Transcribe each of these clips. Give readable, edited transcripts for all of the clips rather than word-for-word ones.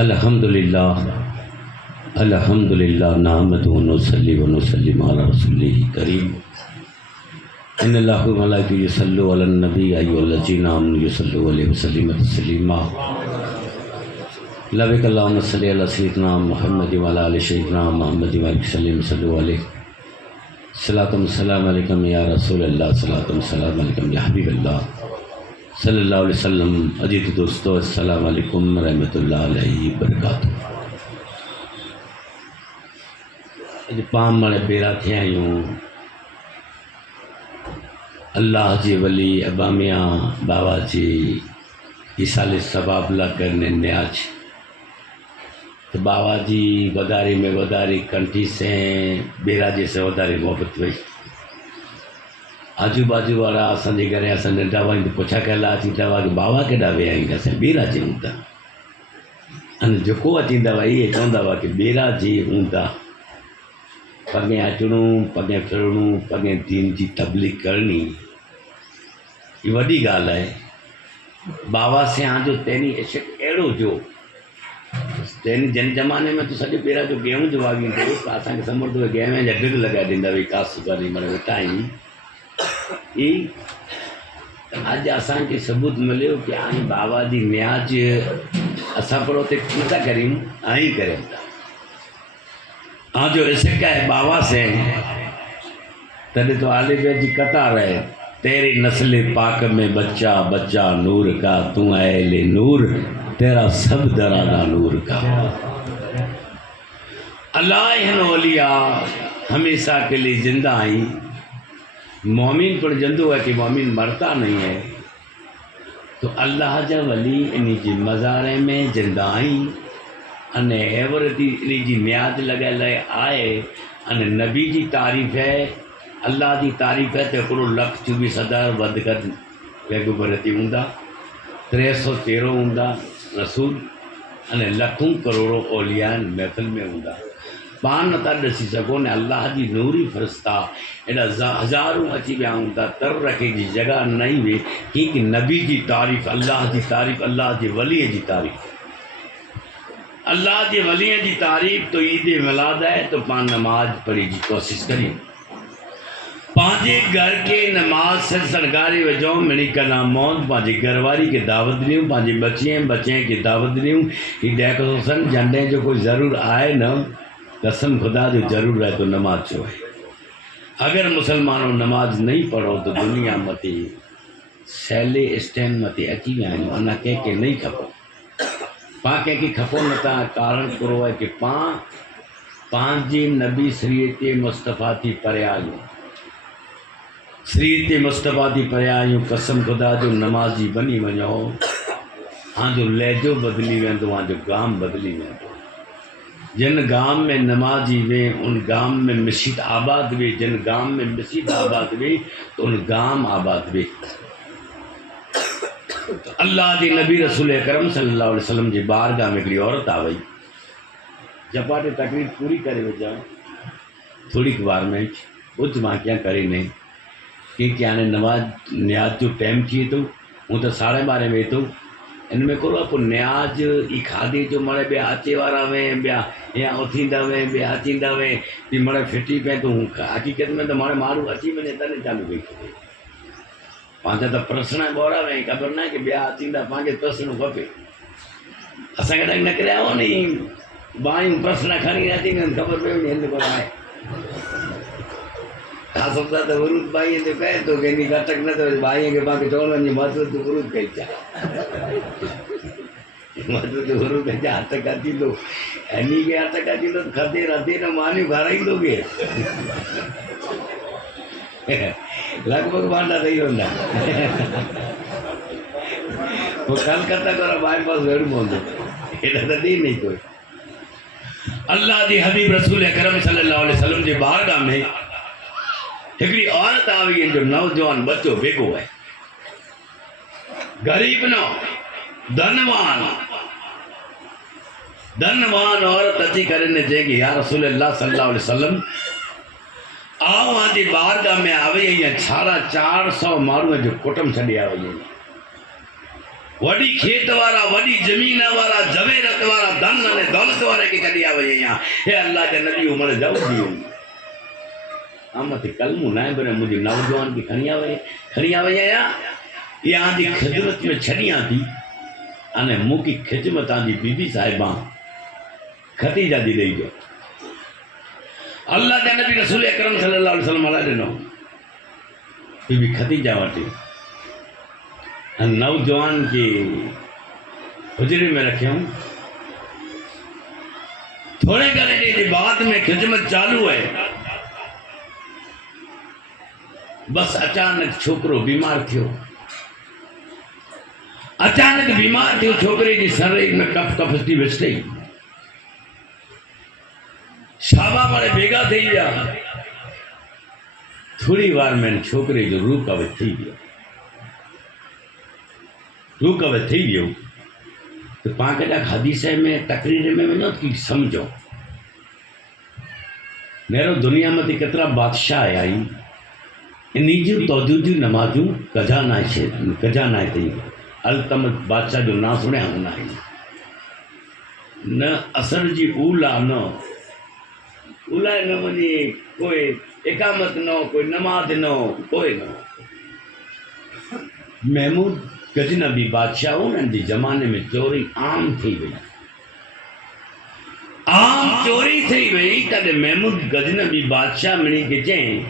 अल्हम्दुलिल्लाह अल्हम्दुलिल्लाह नहमदुहु व नुसल्ली व नुसल्लिमु अला रसूलिल करीम इन्नल्लाहु व मलाइकतुहु युसल्लू अलन नबी अय्युहल्लज़ीना आमनु युसल्लू अलैहि व सल्लिमु तस्लीमा लबैक अल्लाहुम्मा सल्लि अला सय्यिदिना मुहम्मद व अला आलि सय्यिदिना मुहम्मद व सल्लु अलैहि सलातुम सलाम अलैकुम या रसूलल्लाह सलातुम सलाम अलैकुम या हबीबल्लाह सल्लल्लाहु अलैहि वसल्लम। अजीत दोस्तों अस्सलाम वालेकुम रहमतुल्लाहि व बरकातुहू। अज पाम माने बेरा थे आयूं अल्लाह जी वली अबामिया बाबा जी इसाले सबाबला करने न्याज तो बाबा जी वदारी में वदारी कंठी से बेरा जी से वदारी मोहब्बत हुई। आजू बाजू वाला असांजे घरे असां नंढा हुआ तो पुछा कला अचींदा हुआ कि बाबा केॾा विया आहिनि असां बेरा जी हूंदा अने जेको अचींदा हुआ इहे चवंदा हुआ कि बेरा जी हूंदा पगे अचणो पगे फिरणो पगे दीन जी तबलीग करनी ये वॾी ॻाल्हि आहे। बाबा सियां जो तेनी इश्क अहिड़ो जो तेनी जन ज़माने में तो सॼो बेरा जो गेहूं जो वाॻींदो त असांखे सम्झंदो गेहूं जा ढिग लॻाए ॾींदा भई कास करी माना वेठा आहियूं। अज असांखे सबूत मिलियो कि हाणे बाबा जी न्याज असां पर उते नथा करियूं आई करियूं था। हाँ जो इश्क है बाबा से तॾहिं तो आले बैत जी कतार है तेरी नस्ल पाक में बच्चा बच्चा नूर का तू अहले नूर तेरा सब दराना नूर का। अल्लाह वलिया हमेशा के लिए जिंदा आई। मोमिन पर जंदो है कि मोमिन मरता नहीं है तो अल्लाह जा वली इन जी मज़ारे में जिंदा आई अने एवरती इन जी न्याज लॻियल आहे अने नबी जी तारीफ़ है अल्लाह जी तारीफ़ है तो 1,24,000 वधकर पैगंबरती हूंदा 313 हूंदा रसूल अने लखों करोड़ों औलिया महफ़िल में हूंदा। पान नथा ॾिसी सघो ने अल्लाह जी नूरी फ़रिश्ता एॾा हज़ारों अची विया हूंदा तर रखे जी जगह नहीं हुई कि नबी जी तारीफ़ अल्लाह जी तारीफ़ अल्लाह जे वलीअ जी तारीफ़ अल्लाह जे वलीअ जी तारीफ़ तो ईद मिलाद है तो पान नमाज पढ़ी जी कोशिश करियूं पंहिंजे घर के नमाज से सरकारी वजो मिली कला मौत पंहिंजी घरवारी के दावत ॾियूं पंहिंजे बच्चे के दावत ॾियूं ही ॾेख सन झंडे जो कोई ज़रूर आए न कसम खुदा जो जरूर है तो नमाज जो है। अगर मुसलमानों नमाज नहीं पढ़ो तो दुनिया मती सैले स्टैंड मती अची विया आहियूं अञा कंहिंखे नहीं खपो पां कंहिंखे खपो नथा। कारण कहिड़ो आहे कि पंहिंजे नबी शरीयत मुस्तफ़ा थी परिया आहियूं शरीयत मुस्तफ़ा थी परिया आहियूं। कसम खुदा जो नमाज़ी बनी वञो हाँ जो लहजो बदली वेंदो हाँ जो गाम बदली वेंदो। जिन गांव में नमाजी वे उन गांव में मस्जिद आबाद वे जिन गांव में मस्जिद आबाद वे तो उन गांव आबाद वे। तो अल्लाह जी नबी रसूल अकरम सल्लल्लाहु अलैहि वसल्लम जी बारगाह में हिकिड़ी औरत आ वई जपाटे तकलीफ़ पूरी करे वजा थोड़ी बार में कुछ मां क्या करे नहीं क्योंकि हाणे नमाज न्याज जो टाइम थिए थो हूँ तो 12:30 वेहे थो इनमें करो को न्याज ई खाधे जो मड़े ॿिया अचे वारा में ॿिया या उथींदा वे ॿिया अचींदा वे कि मड़े फिटी पे तो हकीकत में तो मारे माण्हू अची वञे तॾहिं चालू कई पंहिंजा त प्रश्न ॿोरा में ख़बर न आहे कि ॿिया अचींदा पंहिंजे प्रश्न खपे असांखे ॾाढी न करे आयो नी बायूं प्रश्न खणी अची ख़बर पई वञे हिन पर आहे समझा तो वरूद भाई ने कहे तो कि नहीं घटक न तो भाई के बाकी चोलन जी मत तो वरूद कह जा मत तो वरूद कह जा तक आती लो एनी के तक आती तो खदे रहते न मानी भराई दोगे लगभग बांधा नहीं होता वो कलकत्ता को भाई पास वेड़ मोंदो एदा तो दी नहीं कोई। अल्लाह जी हबीब रसूल अकरम सल्लल्लाहु अलैहि वसल्लम जे बारगाह में हिकड़ी औरत आई जो नौजवान बच्चो बेगो है गरीब न धनवान औरत अची करे ने चई या रसूल अल्लाह सल्लल्लाहु अलैहि वसल्लम आओ आजी बारगाह में आवे 450 माण्हू जो कुटुंब छॾे आ वई वॾी खेत वारा, वॾी ज़मीन वारा, जवेरत वारा, धन अने दौलत वारे खे कढी आवे यहाँ। हे अल्लाह जा नबी उमर जाओ दियो मत कलमू न आहे पर मुंहिंजे नौजवान खे खणी आवे आहियां यहाँ जी ख़िदमत में छॾियां थी अने मूंखे ख़िदमत तव्हांजी बीबी साहिबा खतीजा दी ॾेई ॾियो। अल्लाह जा नबी रसूल अकरम सल्लल्लाहु अलैहि वसल्लम हलाए ॾिनो बीबी खतीजा वटि नौजवान के हुजरे में रखियऊं। थोड़े घणे ॾींहं जे बाद में ख़िदमत चालू है, बस अचानक छोकरो बीमार थियो। अचानक बीमार थियो, छोकरे जी शरीर में कफ थी विसटई। शाबा वारे भेगा थी विया। थोड़ी वार में छोकरे जो रूह कवच थी वियो। रूह कवच थी वियो तो पाण कॾहिं हदीस में तकरीर में वञो कि समझो नेरो दुनिया में केतिरा बादशाह आया आहिनि। इन जूं तौजूदी नमाजूं कजा न थी। अलतमत बादशाह जो ना सुणिया न आहिनि। न असर जी ऊला न वञे, कोई इकामत न, कोई नमाज न, कोई न। महमूद गजनबी बादशाह उन्हनि जे ज़माने में चोरी आम थी वई। आम चोरी थी वई तॾहिं महमूद गजनबी बादशाह मिणी खे चई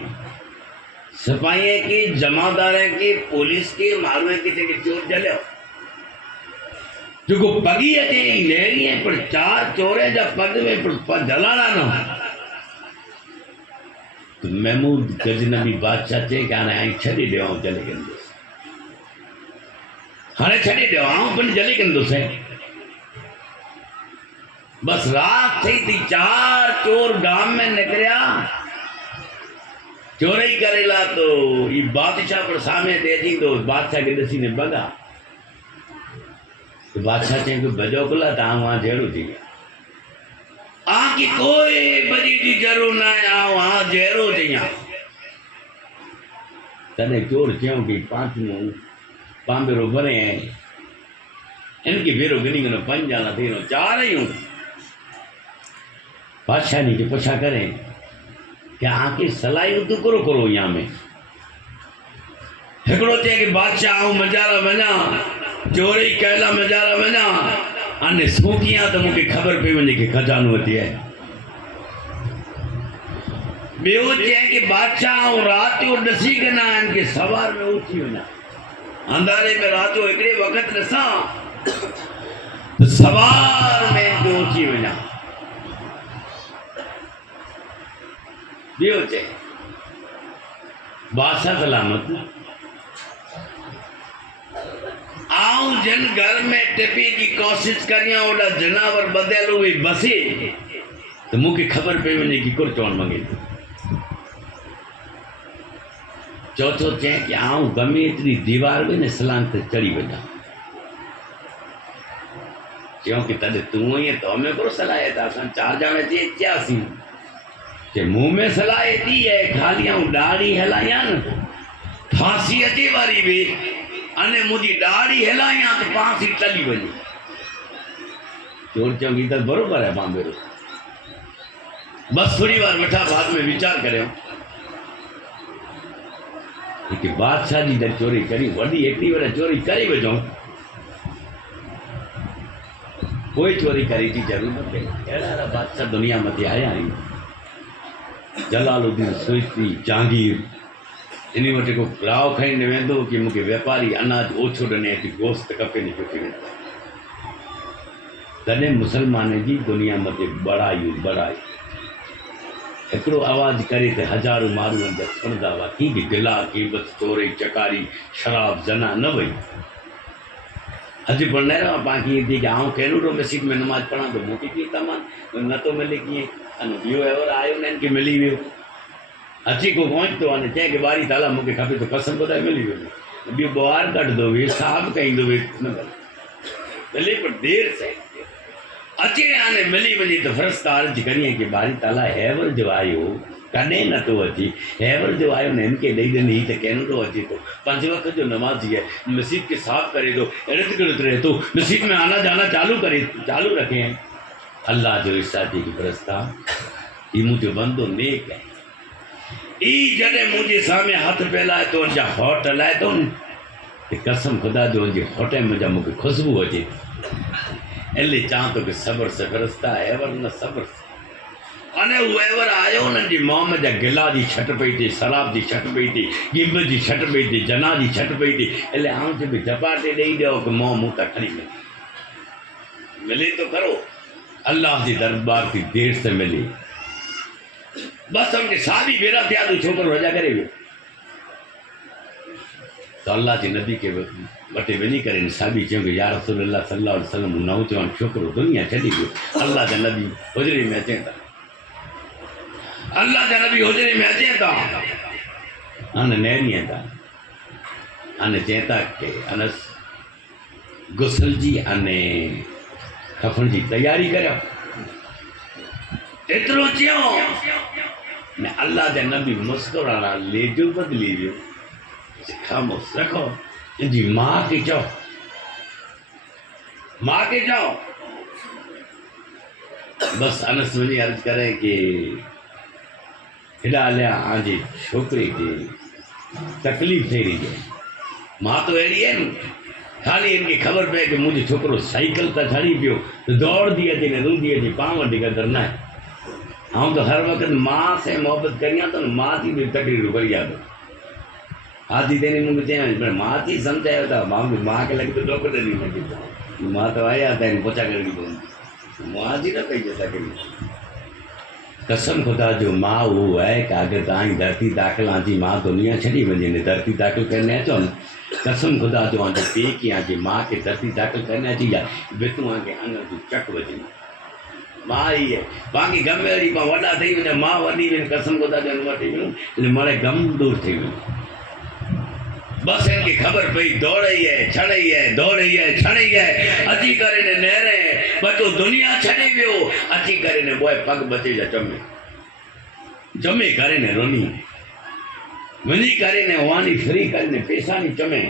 सिपाही के, जमादार के, पुलिस के, मारूए के जेके चोर जलियो जो पगी अचे लहरी है पर चार चोरे जा पग में पर जलाना न। तो महमूद गजनबी बादशाह चई कि हाणे आई छॾे ॾियो जले कंदुसि। हाणे छॾे ॾियो पिणु जले कंदुसि। बस रात थी थी, चार चोर गांव में निकरिया चोरी करेला। तो ये बादशाह पर सामने दे दी तो बादशाह के दसी ने बगा। तो बादशाह चए कि बजो कुला ता वहां जेड़ो थी आकी कोई बजी जी जरूर ना आ वहां जेरो थिया। तने चोर क्यों कि पांच मु पांबेरो बने इनके बेरो गनी गनो पंज जाना थी चार ही हूं। बादशाह ने के पूछा करें क्या आके सलाई उदू करो यहाँ में। हिकड़ो चए कि बादशाह आऊं मजारा वञा चोरी कयला मजारा वञा अने सूकियां तो मूंखे ख़बर पई वञे कि खजानो अची आहे। ॿियो चए कि बादशाह आऊं राति जो ॾसी कंदा आहिनि कि सवार में उथी वञा। अंधारे में राति जो हिकिड़े वक़्त ॾिसां तो सवार में जो उथी वञा। ॿियो चए बादशाह सलामत आऊं जिन घर में टिपी की कोशिश करियां ओड़ा जनावर बदल हुई बसे तो मूंखे ख़बर पई वञे कि कुर चवण मंगे। चौथो चए कि आऊं गमे एतिरी दीवार में न सलाम ते चढ़ी वञा। क्यों कि तॾहिं तूं ईअं तो में कोन सलाहियत असां चार ॼणे थी अचियासीं कि मुंह में सलाहियत ई है खाली आऊं ॾाढ़ी हलायां न फांसी अचे वारी बि अने मुझी ॾाढ़ी हलायां तो फांसी टली वञे। चोर चऊं त बरोबर है बांबेरो। बस थोड़ी बार वेठा बाद में विचार करियो कि बादशाह जी जब चोरी करी वॾी हिकिड़ी वार चोरी करी वञो कोई चोरी करी थी ज़रूर न पए। अहिड़ा बादशाह दुनिया में आया आहिनि। जलालुद्दीन सुइस्ती जहांगीर इन वटि को राव खणी वेंदो कि मूंखे वापारी अनाज ओछो ॾिने कि गोश्त खपे न चुकी वेंदो। तॾहिं मुसलमान जी दुनिया में बड़ाई हिकिड़ो आवाज़ करे तो हज़ारों माण्हू अंदरि सुणंदा हुआ की गिला कीबत चोरी चकारी शराब जना न वई। अॼु पण न रहा पाण कीअं थी कि आऊं कहिड़ो मस्जिद में नमाज़ पढ़ां तो मूंखे कीअं तमामु न थो मिले कीअं अने ॿियो अहिड़ो आयो न कि मिली वियो अची को पहुचंदो अने चए कि ॿारी ताला मूंखे खपे तो कसम ॿुधाए मिली वेंदो। ॿियो ॿुहार कढंदो वे साहब कईंदो वे न मिले पर देर से अचे आने मिली वञे तो फरस्तार जी करिए कि ॿारी ताला हैवर जो आयो कॾहिं नथो अचे हैवर जो आयो न इनके ॾेई ॾिनी ही त कैनेडो अचे थो 5 वक़्त जो नमाज़ी है नसीब के साफ करे थो इर्द गिर्द रहे थो नसीब में आना जाना चालू रखे हैं अल्लाह जो ईसा जी की प्रस्ता ये मुझे बंदो नेक है ई जॾहिं मुंहिंजे साम्हूं हथ फैलाए थो उनजा होठ हलाए थो न कसम खुदा जो उनजे होठ में मुंहिंजा मूंखे ख़ुशबू अचे एले चवां थो कि सब्र से फरिश्ता हैवर न सब्र अने उहेवर आयो उन्हनि जी मोम जा गिला जी छट पई थी शराब जी छट पई थी गिंब जी छट पई थी जना जी छट पई थी एले आऊं चए भई चपाटे ॾेई ॾियो कि मोह मूं त खणी मिले तो करो अल्लाह जी दरबार की देर से मिली बस उनके शादी बेरा थिया तो छोकरो रजा करे वियो तो अल्लाह जे नबी के वटे वञी करे साबी चयो कि या रसूलल्लाह सल्लल्लाहु अलैहि वसल्लम नौजवान छोकरो दुनिया छॾी वियो अल्लाह जा नबी हुजरे में अचनि था अल्लाह जा नबी हुजरे में अचनि था हाणे नेरीअ था हाणे चवनि था कि अनस गुसल जी अने कफन जी तैयारी करियो एतिरो चयो ने अल्लाह जा नबी मुस्कुराना लेजो बदली वियो खामोश रखो जी माँ के चओ बस अनस वञी अर्ज करे कि हेॾा हलिया आजी छोकिरे खे तकलीफ़ थी रही है मां तो अहिड़ी है न खाली इनके ख़बर पए कि मुंहिंजो छोकिरो साइकिल त खणी पियो त दौड़दी अचे न रुंदी अचे पाण वटि क़दुरु न आहे आउं त हर वक़्तु मां से मोहबत करियां थो न मां थी बि तकलीफ़ करियां थो आदि तेने मूंखे चयां मां थी सम्झायो था मां खे लॻे थो डोक ॾिनी लॻे मां त आया त पोचा करणी पवंदी मां थी न कई तकलीफ़ कसम खुदा जो माँ वो है कि अगर तव्हांजी धरती दाख़िल जी माँ दुनिया छॾी वञे धरती दाख़िल करने अचो न कसम खुदा जो आंजे पीउ की आंजे माँ के धरती दाख़िल करने अची जा बितूं आंखे अन तूं चक वॼी माँ ही है बाक़ी गम अहिड़ी पाण वॾा थी वञे माँ वॾी वञे कसम खुदा जो वठी वञूं मड़े गम दूर थी वञे बस इनकी खबर पई दौड़ई है छड़ई है दौड़ई है छड़ई है अची करे ने नहरे बचो दुनिया छॾे वियो अची करे ने बोए पग बचे जा जमे करे ने रोनी वञी करे ने वानी फ्री करे ने पेशानी चमे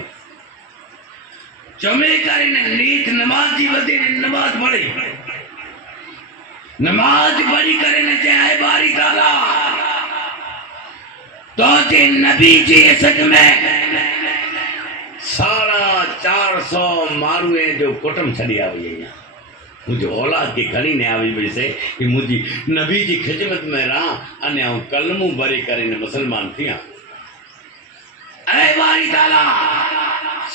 करे ने नीत नमाज जी वधे ने नमाज पढ़ी नमाज पढ़ी करे ने चाहे बारी ताला तो जे नबी जी सच में 450 मारूए जो कुटुंब छॾी आई है मुझे औलाद की खड़ी ने आई वजह से कि मुझी नबी जी खिदमत में रहा अने आऊं कलमू भरे करे ने मुसलमान थिया ऐ बारी ताला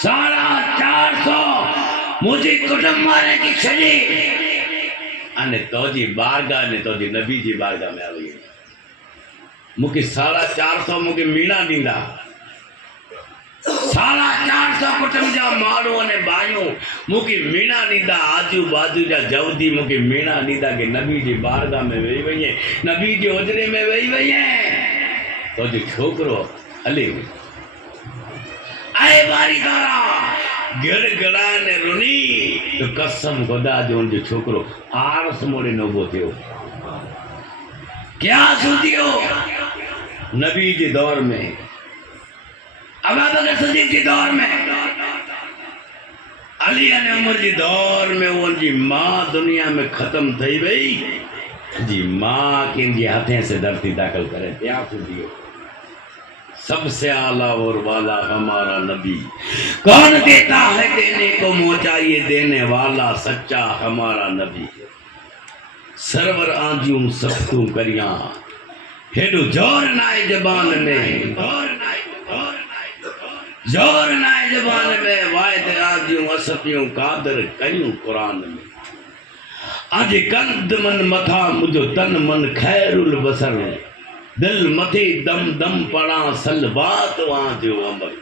450 मुझे कुटुंब मारे की छड़ी अने तोजी बारगाह ने तोजी नबी जी बारगाह में आई मुके 450 मुके मीणा दींदा 450 कुटुंब जा माण्हू ने भाइयों मुके मीणा ॾींदा आजू बाजू जा जवदी मुके मीणा ॾींदा कि नबी जी बारगाह में वेही वई है नबी जे हुजरे में वेही वई है तो जो छोकरो हले आए बारी तारा गिड़गिड़ा ने रुनी तो कसम खुदा जो उनजो छोकरो आरस मोड़े न उभो थियो क्या सुधियो नबी जे दौर में अबू बकर सिद्दीक़ जी दौर में अली ने उमर जी दौर में उनकी माँ दुनिया में खत्म थी वही जी माँ के हाथे से धरती दाखिल करे त्या सुधियो सबसे आला और वाला हमारा नबी कौन देता है देने को मोचाइए देने वाला सच्चा हमारा नबी सरवर आंधियों सख्तू करिया हेडो जोर नाए जबान में जोर नाए जबान में वायद आंधियों असपियों कादर कयूं कुरान में आज कंद मन मथा मुझो तन मन खैरुल बसर दिल मथे दम दम पड़ा सलवात वहां जो अमर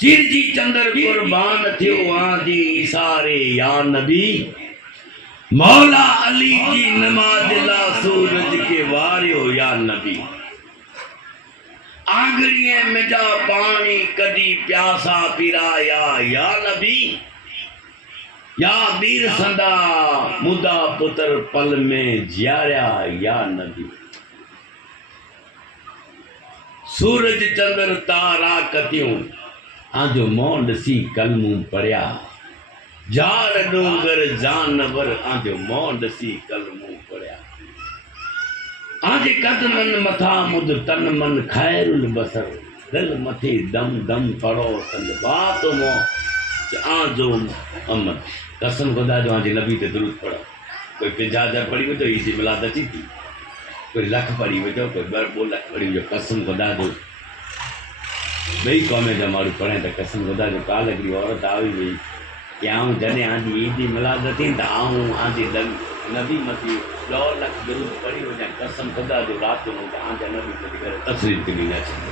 चिरजी चंद्र कुर्बान थियो वहां जी इशारे या नबी मौला अली जी नमाज ला सूरज के वारियो या नबी आंगड़िए में जा पानी कदी प्यासा पिराया या नबी या वीर संदा मुदा पुत्र पल में जियारा या नबी सूरज चंद्र तारा कतियूं आजो मों ॾिसी कलमूं पढ़िया जार डूंगर जानवर आजो मों ॾिसी कलमूं पढ़िया आजे कदमन मथा मुद तन मन खैरुल बसर दिल मथे दम दम पड़ो सल बात मो आजो अमन कसम खुदा जो आजे नबी ते दुरूद पढ़ो कोई 50,000 पढ़ी वठो ईद जी मिलाद अची थी कोई लख पढ़ी वठो कोई 2 लख पढ़ी वठो कसम खुदा जो बई कौमे जा माण्हू पढ़े त कसम खुदा जो काल हिकिड़ी औरत आई हुई कि आऊं जॾहिं आजी ईद जी मिलाद थी त आऊं आजी नबी मथी 2 लख दुरूद पढ़ी वञा कसम खुदा जो राति में आजा नबी मथी करे तस्वीर किनी न छॾे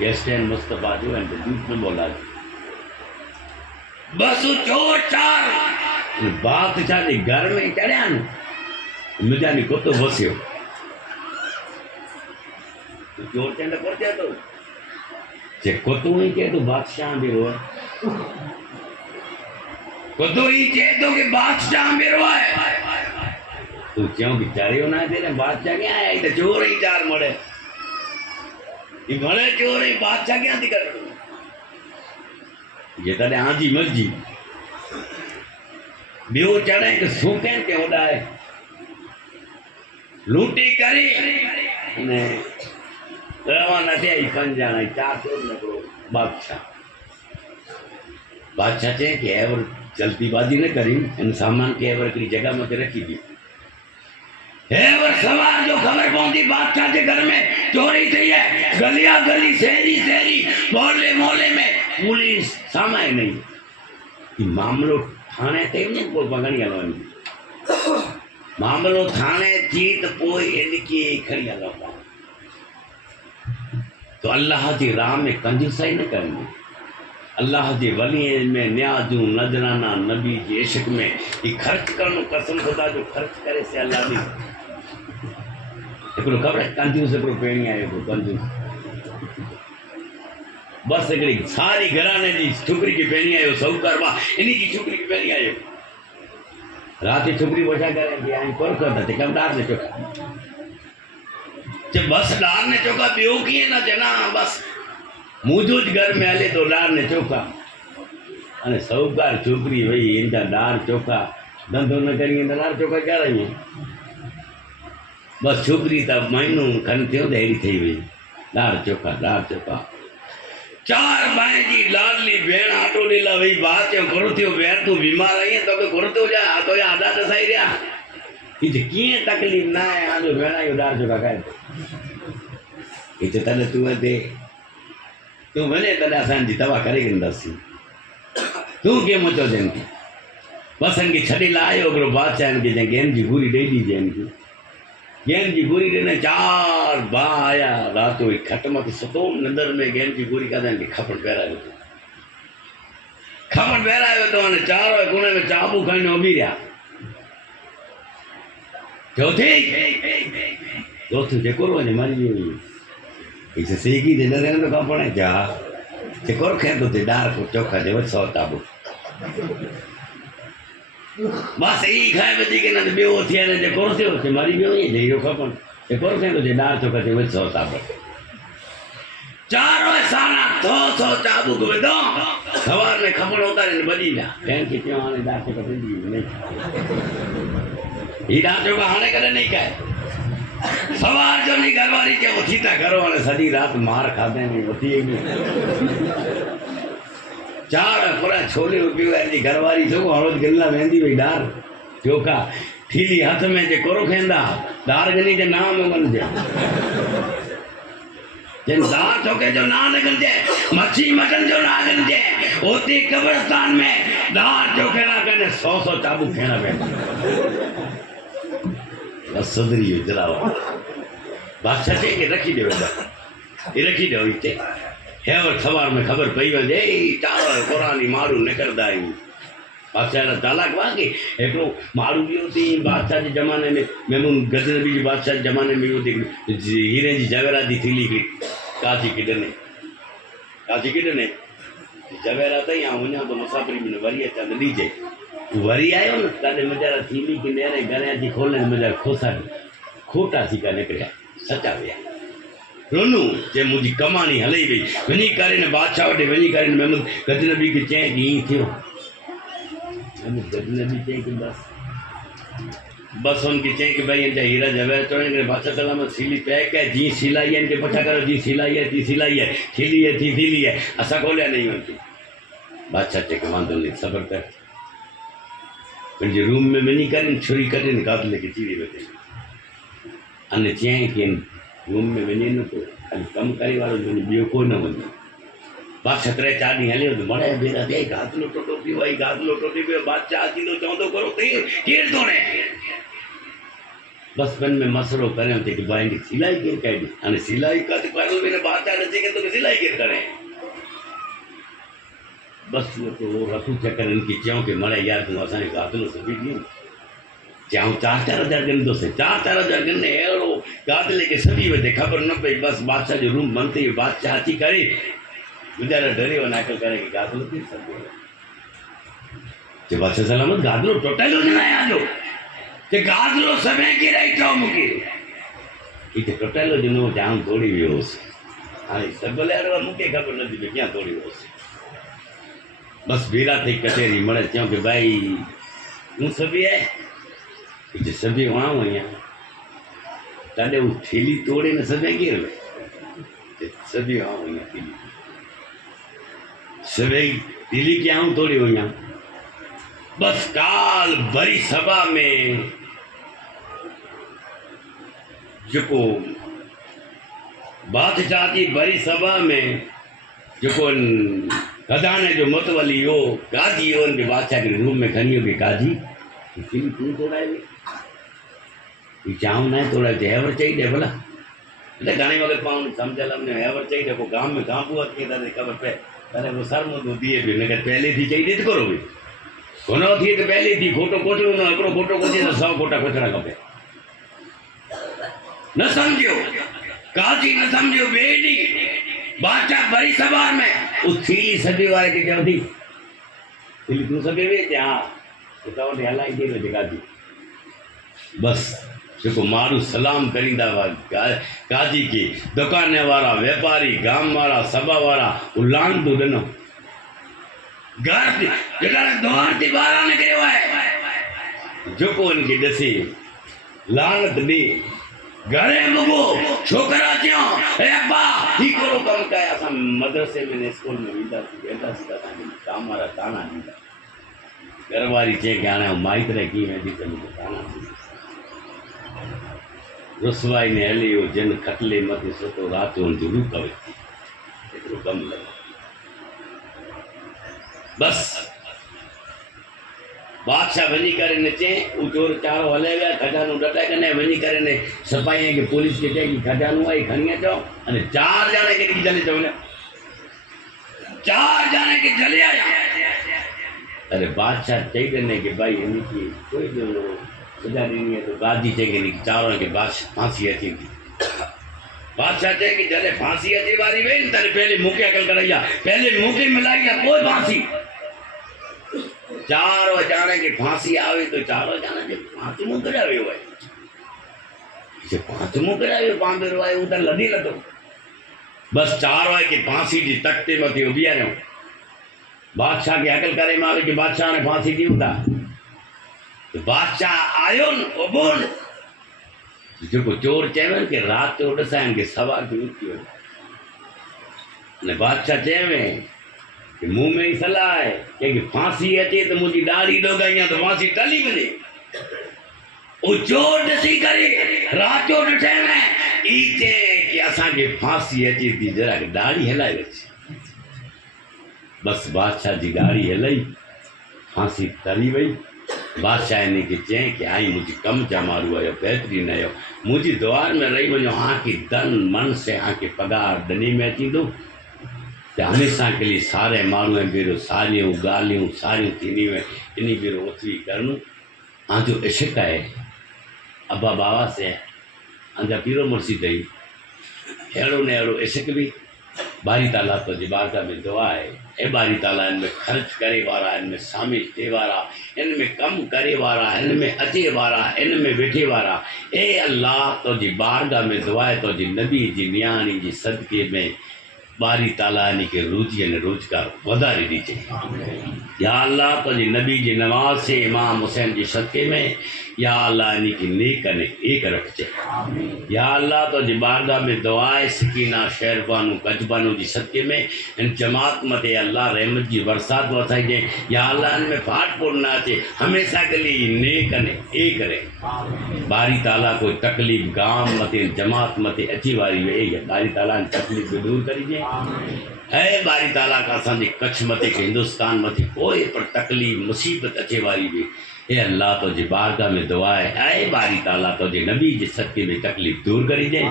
गेस्टन मुस्तफा जो एंड झूठ न बोला बस चोर चार बात छा जे घर में चढ़िया न मिजानी कुतो बसियो चोर चंड पहुंचा तो जे कुतो ही चए तो बादशाह बेरो है कुतो ही चए तो कि बादशाह बेरो है तू क्यों बिचारियो ना तेरे बादशाह क्या है तो चोर ही चार मरे ये भले चोर ही बादशाह क्या दिक्कत ये तने आजी मर्जी बियो चढ़े के सूके के उड़ाए लूटी करी ने रवाना थे 5 ॼणा 4 चोर बादशाह बादशाह चे कि एवर जल्दीबाजी न करी इन सामान के एवर की जगह में रखी दी एवर सवार जो खबर पहुंची बादशाह के घर में चोरी थी है गलिया गली शहरी शहरी मोहल्ले मोहल्ले में पुलिस सामाय नहीं ये मामलो थाने थे ने को पकड़ी हलवानी मामलो थाने थी तो कोई इनकी खड़ी हलवा तो अल्लाह की राह में कंजूसाई न करनी अल्लाह के वली में न्याजू नजराना नबी के इश्क में ये खर्च करनो कसम खुदा जो खर्च करे से अल्लाह भी एकड़ो खबर कंजूस एकड़ो पेणी आयो को कंजूस बस एकड़ी सारी घराने जी छोकरी की पेणी आयो सौकार बा इनी की छोकरी की पेणी आयो रात की छोकरी बोझा करे कि आई पर करता ते कमदार ने चोका जब बस डार ने चोका बियो की ना जना बस मुझुज घर में हले तो डार ने चोका अने सौकार छोकरी भाई इनका डार चोका धंधो न करी डार चोका क्या रही है बस छोकरी तब महीनों खन थियो देरी थी हुई डार चोका 4 भाई जी लाडली भेण आटो लीला वही बात है करो थियो भेण तू बीमार आई है तो करो तो जा तो या आदा दसाई रिया इते किए तकलीफ ना है आजो भेणा यो डार चोका खाए इते तने तू वने तने असांजी दवा करे कंदासीं तू के मचो जन बस इनकी छड़ी लायो ओकरो बादशाह इनके जे गेम जी पूरी दे दी जन की गेम जी पूरी देने 4 बा आया रात हुई खट मत सतो नंदर में गेम जी पूरी का देंगे खपन पहरायो तो ने 4 कोने में चाबू खाई ने उभी रहा चौथी जेकोर वने मारी हुई इसे सेगी दे न तो का पड़े जा जेकोर खे तो ते डार को चोखा दे 100 ताबू बस यही खाए बची के ना बेओ थिया ने जे कोर थियो से मारी बेओ ये देयो खपन ए कोर खे तो जे डार चोखा दे 100 ताबू चारों साना 100 चाबू को दो सवार में खपन होता रे बदी ना बहन के क्यों आने डार चोखा दे नहीं ये डार चोखा आने करे नहीं कहे सवार जो नहीं घरवारी के वो थीता घरों वाले सदी रात मार खाते नहीं होती है 4 पूरा छोले उपियो है घरवारी जो हरोज गिल्ला वेंदी वही डार चोखा ठीली हाथ में जे कोरो खेंदा डार गनी जे नाम मन जे जिन दार चोके जो ना लगन जे मच्छी मटन जो ना लगन जे होती कब्रिस्तान में दार चोके ना कने 100 चाबू खेना पे बस सदरी जलावा बादशाह के रखी दे ये रखी दे इते हेवर सवार में खबर पई वे चारो कुरानी मारू निकरदा आई बादशाह ना तालाक वाके एकलो मारू बियो थी बादशाह के जमाने में मेमून गजनबी जी बादशाह के जमाने में वो हीरे जी जवेरा दी थीली की काजी किडने जवेरा तई आ वना तो मुसाफरी में वरी चंद दीजे वरी आयो न ताने मजारा थीली की नेरे घरे जी खोलने मजा खोसा खोटा थी का निकलिया सच्चा विया रोनू जे मुंहिंजी कमानी हले वई वञी करे न बादशाह वटि वञी करे महमूद गजनबी खे चई कि ईअं थियो। गजनबी चई कि बस उनखे चई कि भाई हिन हीरा जवाहर चवण बादशाह सलाम सीली पैक है जी सिलाई है इनके पठा करो जी सिलाई है थी सिलाई है थीली है थी थीली है असां खोलिया नहीं उनखे। बादशाह चई कि वांदो नहीं सब्र कर पंहिंजे रूम में वञी करे छुरी कढे कातिल खे चीरे वठे अने चई कि रूम में वञे न तो खाली कमु करे वारो ॿियो को न वञे। बादशाह 3-4 ॾींहं हलियो त मड़ाए भेरा थिए गादलो टोटो पियो आई गादलो टोटी पियो बादशाह अची थो चवंदो करो त केरु थो बस मन में मसलो करें थे कि भाई सिलाई केरु कई हाणे सिलाई कर करो बिना बादशाह न चई तो सिलाई केरु करे। बस वो रफू चक्कर इनकी चऊं कि मड़ाए यार तूं असांखे गादलो सिबी ॾियो चऊं 4-4 हज़ार गिनदोसीं 4-4 हज़ार गिने अहिड़ो गादले खे सभी वधे ख़बर न पई। बस बादशाह जो रूम बंदि थी बादशाह अची करे गुजारा डरे वञ नाकल करे कि गादलो थी सघे बादशाह सलामत गादलो टोटल न आयो कि गादलो समय की रही चओ मूंखे हिते टोटल ॾिनो जाम तोड़ी वियो हुउसि हाणे सभु वारो मूंखे ख़बर न थी पई कीअं तोड़ी वियोसि। बस बीरा थी कचहरी मड़े चऊं कि भाई तूं सभी आहे हिते सभी वहाँ वञा तॾहिं हू थेली तोड़े न सघे केरु सभी वहाँ वञा थेली सभई दिल्ली के आऊँ तोड़ी वञा। बस काल भरी सभा में जेको बादशाह जी भरी सभा में जेको खजाने जो मतवली हो काजी हो उनके बादशाह के रूम में खड़ी हो कि काजी तूं तोड़ाए चाहूँ न तोड़ा हैवर चाहिए भला घणे वक़्तु पाऊं सम्झल में हैवर चाहिए को गांव में गांव बुआ कीअं था ख़बर पए अरे वो सर मुंह दिए भी न पहले थी चाहिए ॾिठ करो भी कोन थिए तो पहले थी खोटो कोठो न हिकिड़ो खोटो कोठे तो 100 खोटा कोठणु खपे न सम्झियो काजी न सम्झियो ॿिए ॾींहुं बादशाह भरी सभा में उस थीली सभी वारे खे चयो थी थीली तूं सभे वे हा तो तव्हां हलाई थी वेंदी काजी। बस जेको माण्हू सलाम करींदा हुआ काजी के दुकान वारा व्यापारी गाम वारा सभा वारा उलान तो ॾिनो घर जॾहिं द्वार ते ॿाहिरां निकिरियो आहे जेको इनखे ॾिसे लानत ॾे घणे मुगो छोकिरा चयो हे अब्बा ही कहिड़ो कमु कयो असां मदरसे में स्कूल में वेंदासीं त असांखे काम वारा ताना ॾींदा घर वारी चई कि हाणे माइतरे कीअं वेंदी त मूंखे ताना ॾींदा रसवाई ने हली हो जिन खटले मथे सुतो रात जो जरूर कवे एतिरो कमु लॻो। बस बादशाह वञी करे न चई हू चोर चारो हले विया खजानो डटाए कने वञी करे ने सिपाही खे पुलिस खे चई कि खजानो आई खणी अचो अने 4 ॼणे खे जले चओ न 4 ॼणे खे जले आया। अरे बादशाह चई ॾिने कि भाई इनकी कोई सजा ॾिनी है तो गाजी चई कि चारों के फांसी अची थी। बादशाह चई कि जॾहिं फांसी अची वारी वई न तॾहिं पहले मूंखे अकल कराई आहे पहले मूंखे मिलाई आहे पोइ फांसी 4 ॼणे खे फांसी आवे तो 4 ॼणे खे फांसी करायो वियो आहे फांसी करायो वियो पांबेरो आहे हू त लधी लथो। बस 4 खे फांसी जी तख़्ते मथे उबियारियो बादशाह खे अकल करे मारे कि बादशाह ने फांसी ॾियूं था बादशाह आयो न उबोन जेको चोर चयो कि रात जो ॾिसां कि सवा खे उथी वियो ने बादशाह चयो कि मुंह में ही सलाह है कि फांसी अचे तो मुझी दाढ़ी डोगाई तो फांसी टली वञे वो चोर ॾिसी करे रात जो ॾिठे में ई चए कि असांखे फांसी अचे थी जरा दाढ़ी हलाए वठी। बस बादशाह जी दाढ़ी हलाई फांसी टली वई। बादशाह ने के चई कि आई मुझी कम जा मारू आयो बेहतरीन आयो मुझी द्वार में रही वञो आके धन मन से आके पगार दनी में अची दो हमेशा के लिए सारे माण्हू ऐं भेरो सारियूं ॻाल्हियूं सारियूं थींदियूं इन भेरो ओतिरी करणु आंजो इश्क आहे अब्बा बाबा से आंजा पीरो मुर्शिद अथई अहिड़ो न अहिड़ो इश्क बि बारी ताला तो जी बारगाह में दुआ है, ए बारी ताला इनमें खर्च करे वारा, इनमें शामिल थे वारा, इनमें कम करे वारा, इनमें अचे वारा, इनमें वेठे वारा, ए अल्लाह तो जी बारगाह में दुआ है तो जी नबी जी नियाणी जी सदके में बारी ताला यानी कि रोजी ने रोजगार वधारे दीजिए। या अल्लाह तो जी नबी जी नवाज से इमाम हुसैन जी सदके में या अल्लाह यानी कि नेक ने एक रखजे। या अल्लाह तो जी बारगाह में दुआए सकीना शेरबानू कजबानू जी सदके में इन जमात मते अल्लाह रहमत जी बरसात वसाइजे। या अल्लाह इनमें फाट फूट ना अचे, हमेशा के लिए नेक ने एक रहे। बारी ताला कोई तकलीफ़ गांव मते जमात मते अची वारी वे, या बारी ताला तकलीफ़ दूर करिजे। है बारी ताला का असांजे कच्छ मते के हिंदुस्तान मते कोई पर तकलीफ़ मुसीबत अचे वारी वे, हे अल्लाह तो जी बारगाह में दुआ है, आए बारी ताला तो जी नबी जी सदके में तकलीफ़ दूर करिजे।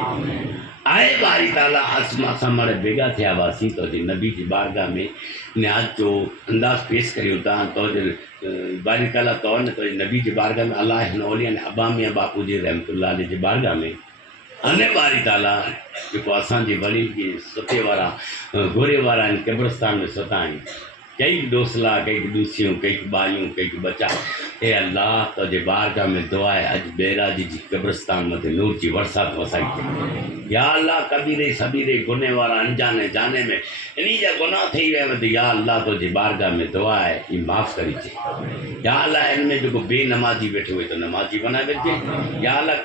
आए बारी ताला असां माड़े बेगा थिया हुआसीं तो जी नबी जी बारगाह में न्याज जो अंदाज़ पेश करियो था तो बारी ताला तो न तो नबी जी बारगाह में अल्लाह हिन औलिया ने अबामिया बापू जी रहमतुल्लाह अलैह जी बारगाह में अने बारी ताला जेको असांजे वरी जी सुठे वारा गोरे वारा आहिनि क़ब्रस्तान में सुठा आहिनि, कई डोसला कई डूसियूं कई बायूं कई बचा, हे अल्लाह तो जे बारगाह में दुआ है अज बैराजी जी क़ब्रस्तान मथे नूर जी बरसात वसाई थे। या अल्लाह कबीरे सबीरे गुने वारा अनजाने जाने में इन्हीं जा गुनाह थी विया तो या अल्लाह तो जे बारगाह में दुआ है ये माफ़ करीजे। या अल्लाह इनमें जो बेनमाजी वेठो हुए तो नमाजी बना वरिजे। या अल्लाह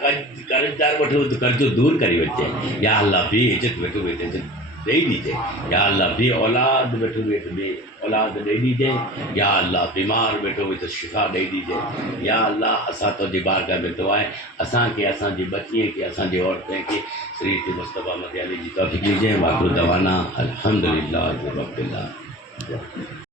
कर्जदार वेठो हुए तो कर्जो दूर करी वरिजे। या अल्लाह बेइज्जत वेठो हुए तो इज्जत ॾेई ॾिजे। या अल्लाह बे औलाद वेठो हुए तो बे औलाद ॾेई ॾिजे। या अल्लाह बीमार वेठो हुए तो शिफ़ा ॾेई ॾिजे। या अल्लाह असां तुंहिंजी बारगाह में दुआ आहे असांखे असांजी बचीअ खे असांजी औरतें खे श्री मुस्तफ़ा मदयानी जी तौफ़ीक़ ॾिजे। वाक़िअ दवाना अल्हम्दुलिल्लाह रब्बिल आलमीन।